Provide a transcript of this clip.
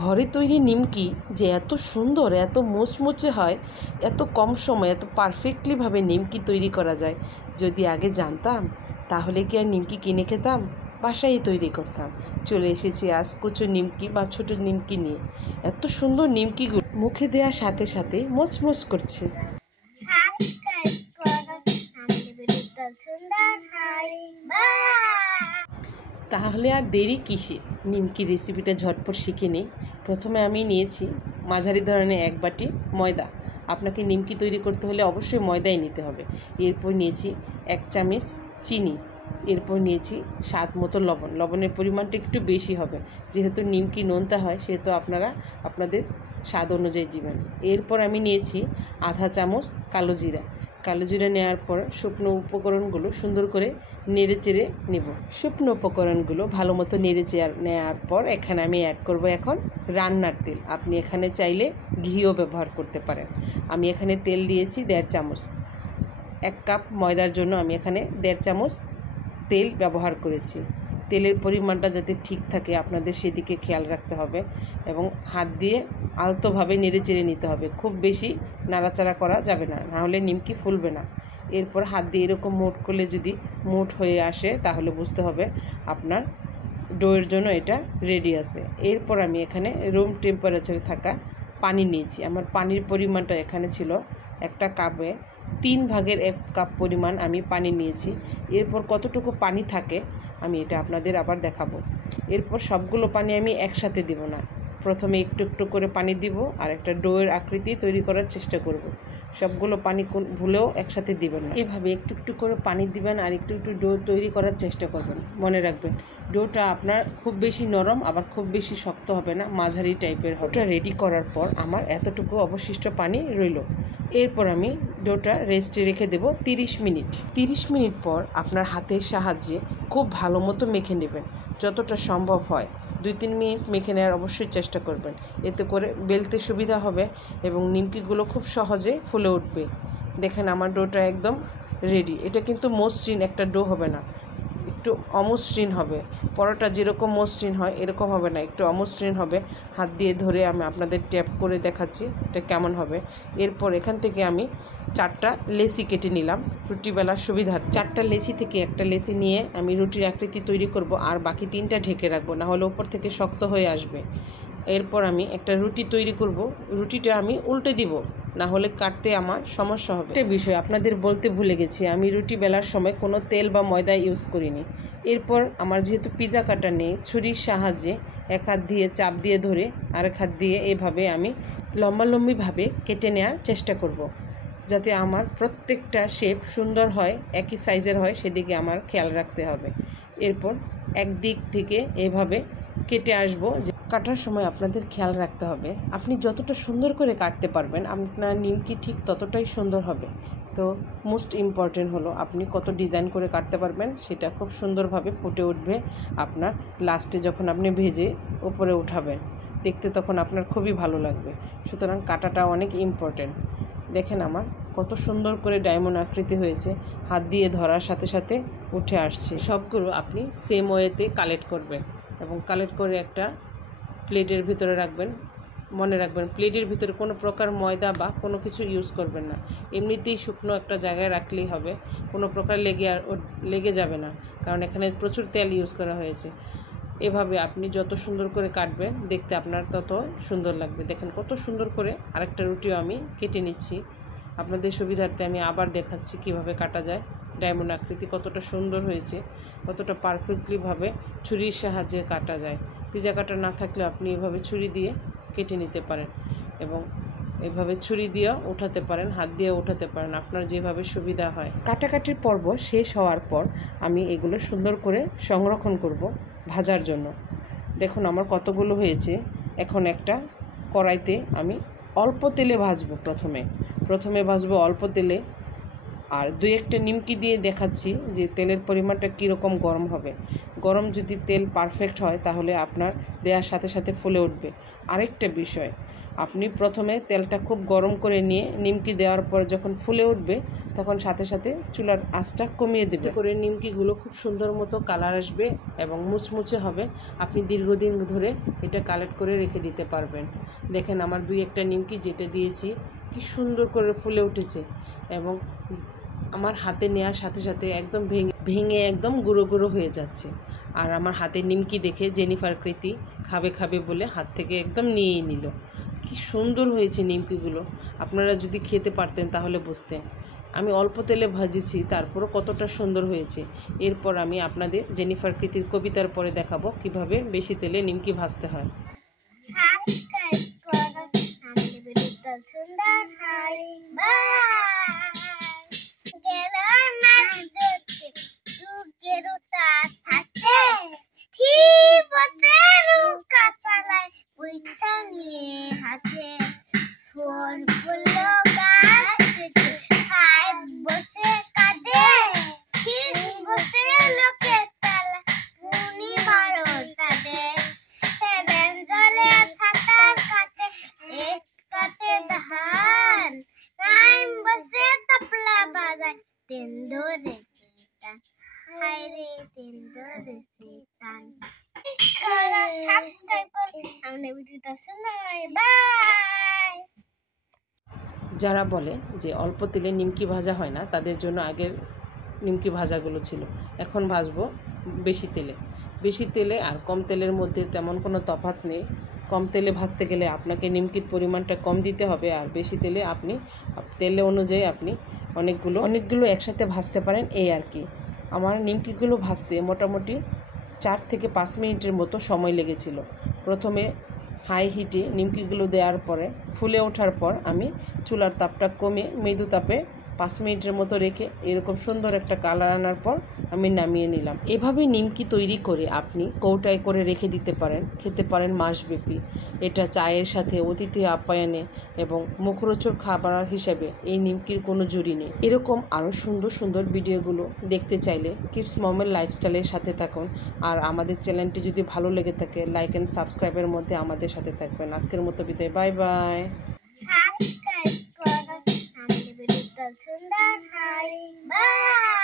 ঘরে তৈরি নিমকি যে এত সুন্দর, এত মুচমুচে হয়, এত কম সময়ে এত পারফেক্টলিভাবে নিমকি তৈরি করা যায়, যদি আগে জানতাম তাহলে কি আর নিমকি কিনে খেতাম, বাসায় তৈরি করতাম। চলে এসেছি আজ কুচো নিমকি বা ছোটো নিমকি নিয়ে। এত সুন্দর নিমকিগুলো মুখে দেওয়ার সাথে সাথে মোচমোচ করছে। তাহলে আর দেরি কিসে, নিমকি রেসিপিটা ঝটপট শিখে নিই। প্রথমে আমি নিয়েছি মাঝারি ধরনের এক বাটি ময়দা। আপনাকে নিমকি তৈরি করতে হলে অবশ্যই ময়দাই নিতে হবে। এরপর নিয়েছি 1 চামচ চিনি। এরপর নিয়েছি স্বাদ মতো লবণ। লবণের পরিমাণটা একটু বেশি হবে, যেহেতু নিমকি নোনতা হয় সেহেতু আপনারা আপনাদের স্বাদ অনুযায়ী দিবেন। এরপর আমি নিয়েছি আধা চামচ কালো জিরা। কালো জিরা নেওয়ার পর শুকনো উপকরণগুলো সুন্দর করে নেড়ে চেড়ে নেব। শুকনো উপকরণগুলো ভালো মতো নেড়ে চেড়ে নেওয়ার পর এখানে আমি অ্যাড করব এখন রান্নার তেল। আপনি এখানে চাইলে ঘিও ব্যবহার করতে পারেন। আমি এখানে তেল দিয়েছি 1.5 চামচ। 1 কাপ ময়দার জন্য আমি এখানে 1.5 চামচ তেল ব্যবহার করেছি। তেলের পরিমাণটা যাতে ঠিক থাকে আপনাদের সেদিকে খেয়াল রাখতে হবে এবং হাত দিয়ে আলতোভাবে নেড়ে চেড়ে নিতে হবে। খুব বেশি নাড়াচাড়া করা যাবে না, নাহলে নিমকি ফুলবে না। এরপর হাত দিয়ে এরকম মোট করলে যদি মোট হয়ে আসে তাহলে বুঝতে হবে আপনার ডোয়ের জন্য এটা রেডি আছে। এরপর আমি এখানে রুম টেম্পারেচারে থাকা পানি নিয়েছি। আমার পানির পরিমাণটা এখানে ছিল একটা কাপে 3 ভাগের 1 কাপ পরিমাণ আমি পানি নিয়েছি। এরপর কতটুকু পানি থাকে আমি এটা আপনাদের আবার দেখাবো। এরপর সবগুলো পানি আমি একসাথে দেব না, প্রথমে একটু একটু করে পানি দিব আর একটা ডোয়ের আকৃতি তৈরি করার চেষ্টা করব। সবগুলো পানি ভুলেও একসাথে দিবেন না, এভাবে একটু একটু করে পানি দিবেন আর একটু একটু ডো তৈরি করার চেষ্টা করবেন। মনে রাখবেন ডোটা আপনার খুব বেশি নরম আবার খুব বেশি শক্ত হবে না, মাঝারি টাইপের হবে। ওটা রেডি করার পর আমার এতটুকু অবশিষ্ট পানি রইল। এরপর আমি ডোটা রেস্টে রেখে দেব 30 মিনিট। 30 মিনিট পর আপনার হাতের সাহায্যে খুব ভালো মতো মেখে নেবেন, যতটা সম্ভব হয় 2-3 মিনিট মেখে নেওয়ার অবশ্যই চেষ্টা করবেন। এতে করে বেলতে সুবিধা হবে এবং নিমকিগুলো খুব সহজে ফুলে উঠবে। দেখেন আমার ডোটা একদম রেডি। এটা কিন্তু মসৃণ একটা ডো হবে না, একটু অমসৃণ হবে। পরোটা যেরকম মসৃণ হয় এরকম হবে না, একটু অমসৃণ হবে। হাত দিয়ে ধরে আমি আপনাদের ট্যাপ করে দেখাচ্ছি এটা কেমন হবে। এরপর এখান থেকে আমি 4টা লেচি কেটে নিলাম রুটি বেলার সুবিধার। 4টা লেচি থেকে একটা লেচি নিয়ে আমি রুটির আকৃতি তৈরি করব আর বাকি 3টা ঢেকে রাখবো, না হলে উপর থেকে শক্ত হয়ে আসবে। এরপর আমি একটা রুটি তৈরি করব। রুটিটা আমি উল্টে দিব, না হলে কাটতে আমার সমস্যা হবে। একটা বিষয় আপনাদের বলতে ভুলে গেছি, আমি রুটি বেলার সময় কোনো তেল বা ময়দা ইউজ করিনি। এরপর আমার যেহেতু পিজা কাটার নেই, ছুরির সাহায্যে এক হাত দিয়ে চাপ দিয়ে ধরে আরেক হাত দিয়ে এভাবে আমি লম্বালম্বিভাবে কেটে নেওয়ার চেষ্টা করব, যাতে আমার প্রত্যেকটা শেপ সুন্দর হয়, একই সাইজের হয়, সেদিকে আমার খেয়াল রাখতে হবে। এরপর একদিক থেকে এভাবে কেটে আসবো। কাটার সময় আপনাদের খেয়াল রাখতে হবে আপনি যতটা সুন্দর করে কাটতে পারবেন আপনার নিমকি ঠিক ততটাই সুন্দর হবে। তো মোস্ট ইম্পর্টেন্ট হলো আপনি কত ডিজাইন করে কাটতে পারবেন, সেটা খুব সুন্দরভাবে ফুটে উঠবে আপনার লাস্টে যখন আপনি ভেজে উপরে উঠাবেন, দেখতে তখন আপনার খুবই ভালো লাগবে। সুতরাং কাটাটা অনেক ইম্পর্টেন্ট। দেখেন আমার কত সুন্দর করে ডায়মন্ড আকৃতি হয়েছে, হাত দিয়ে ধরার সাথে সাথে উঠে আসছে। সবগুলো আপনি সেম ওয়েতে কালেক্ট করবেন এবং কালেক্ট করে একটা প্লেটের ভিতরে রাখবেন। মনে রাখবেন প্লেটের ভিতরে কোনো প্রকার ময়দা বা কোনো কিছু ইউজ করবেন না, এমনিতেই শুকনো একটা জায়গায় রাখলেই হবে, কোনো প্রকার লেগে যাবে না, কারণ এখানে প্রচুর তেল ইউজ করা হয়েছে। এভাবে আপনি যত সুন্দর করে কাটবেন দেখতে আপনার তত সুন্দর লাগবে। দেখেন কত সুন্দর করে আরেকটা রুটিও আমি কেটে নিচ্ছি। আপনাদের সুবিধার্থে আমি আবার দেখাচ্ছি কিভাবে কাটা যায়। ডায়মন্ড আকৃতি কতটা সুন্দর হয়েছে, কতটা পারফেক্টলিভাবে ছুরির সাহায্যে কাটা যায়। পিজা কাটার না থাকলে আপনি এভাবে ছুরি দিয়ে কেটে নিতে পারেন এবং এভাবে ছুরি দিয়েও উঠাতে পারেন, হাত দিয়ে উঠাতে পারেন, আপনার যেভাবে সুবিধা হয়। কাটাকাটির পর্ব শেষ হওয়ার পর আমি এগুলো সুন্দর করে সংরক্ষণ করব ভাজার জন্য। দেখুন আমার কতগুলো হয়েছে। এখন একটা কড়াইতে আমি অল্প তেলে ভাজবো। প্রথমে ভাজবো অল্প তেলে। আর 2-1টা নিমকি দিয়ে দেখাচ্ছি যে তেলের পরিমাণটা কীরকম গরম হবে। গরম যদি তেল পারফেক্ট হয় তাহলে আপনার দেওয়ার সাথে সাথে ফুলে উঠবে। আরেকটা বিষয়, আপনি প্রথমে তেলটা খুব গরম করে নিয়ে নিমকি দেওয়ার পর যখন ফুলে উঠবে তখন সাথে সাথে চুলার আঁচটা কমিয়ে দেবে করে নিমকিগুলো খুব সুন্দর মতো কালার আসবে এবং মুচমুচে হবে। আপনি দীর্ঘদিন ধরে এটা কালেক্ট করে রেখে দিতে পারবেন। দেখেন আমার 2-1টা নিমকি যেটা দিয়েছি কি সুন্দর করে ফুলে উঠেছে এবং আমার হাতে নেওয়ার সাথে সাথে একদম ভেঙে একদম গুঁড়ো গুঁড়ো হয়ে যাচ্ছে। আর আমার হাতের নিমকি দেখে জেনিফার কৃতি খাবে বলে হাত থেকে একদম নিয়েই নিল। কি সুন্দর হয়েছে নিমকিগুলো, আপনারা যদি খেতে পারতেন তাহলে বুঝতেন। আমি অল্প তেলে ভাজেছি, তারপরও কতটা সুন্দর হয়েছে। এরপর আমি আপনাদের জেনিফার কৃতির কবিতার পরে দেখাবো কিভাবে বেশি তেলে নিমকি ভাজতে হয়। যারা বলে যে অল্প তেলে নিমকি ভাজা হয় না, তাদের জন্য আগের নিমকি ভাজাগুলো ছিল। এখন ভাজবো বেশি তেলে আর কম তেলের মধ্যে তেমন কোনো তফাৎ নেই। কম তেলে ভাজতে গেলে আপনাকে নিমকির পরিমাণটা কম দিতে হবে, আর বেশি তেলে আপনি তেলে অনুযায়ী আপনি অনেকগুলো একসাথে ভাজতে পারেন, এই আর কি। আমার নিমকিগুলো ভাজতে মোটামুটি 4 থেকে 5 মিনিটের মতো সময় লেগেছিল। প্রথমে হাই হিটে নিমকিগুলো দেওয়ার পরে ফুলে ওঠার পর আমি চুলার তাপটা কমে মৃদু তাপে 5 মিনিটের মতো রেখে এরকম সুন্দর একটা কালার আনার পর আমি নামিয়ে নিলাম। এভাবে নিমকি তৈরি করে আপনি কৌটায় করে রেখে দিতে পারেন, খেতে পারেন মাসব্যাপী। এটা চায়ের সাথে, অতিথি আপ্যায়নে এবং মুখরোচক খাবার হিসেবে এই নিমকির কোনো জুড়ি নেই। এরকম আরও সুন্দর সুন্দর ভিডিওগুলো দেখতে চাইলে কিডস মমের লাইফস্টাইলের সাথে থাকুন। আর আমাদের চ্যানেলটি যদি ভালো লেগে থাকে, লাইক অ্যান্ড সাবস্ক্রাইবের মধ্যে আমাদের সাথে থাকবেন। আজকের মতো বিদায়, বাই বাই। Bye.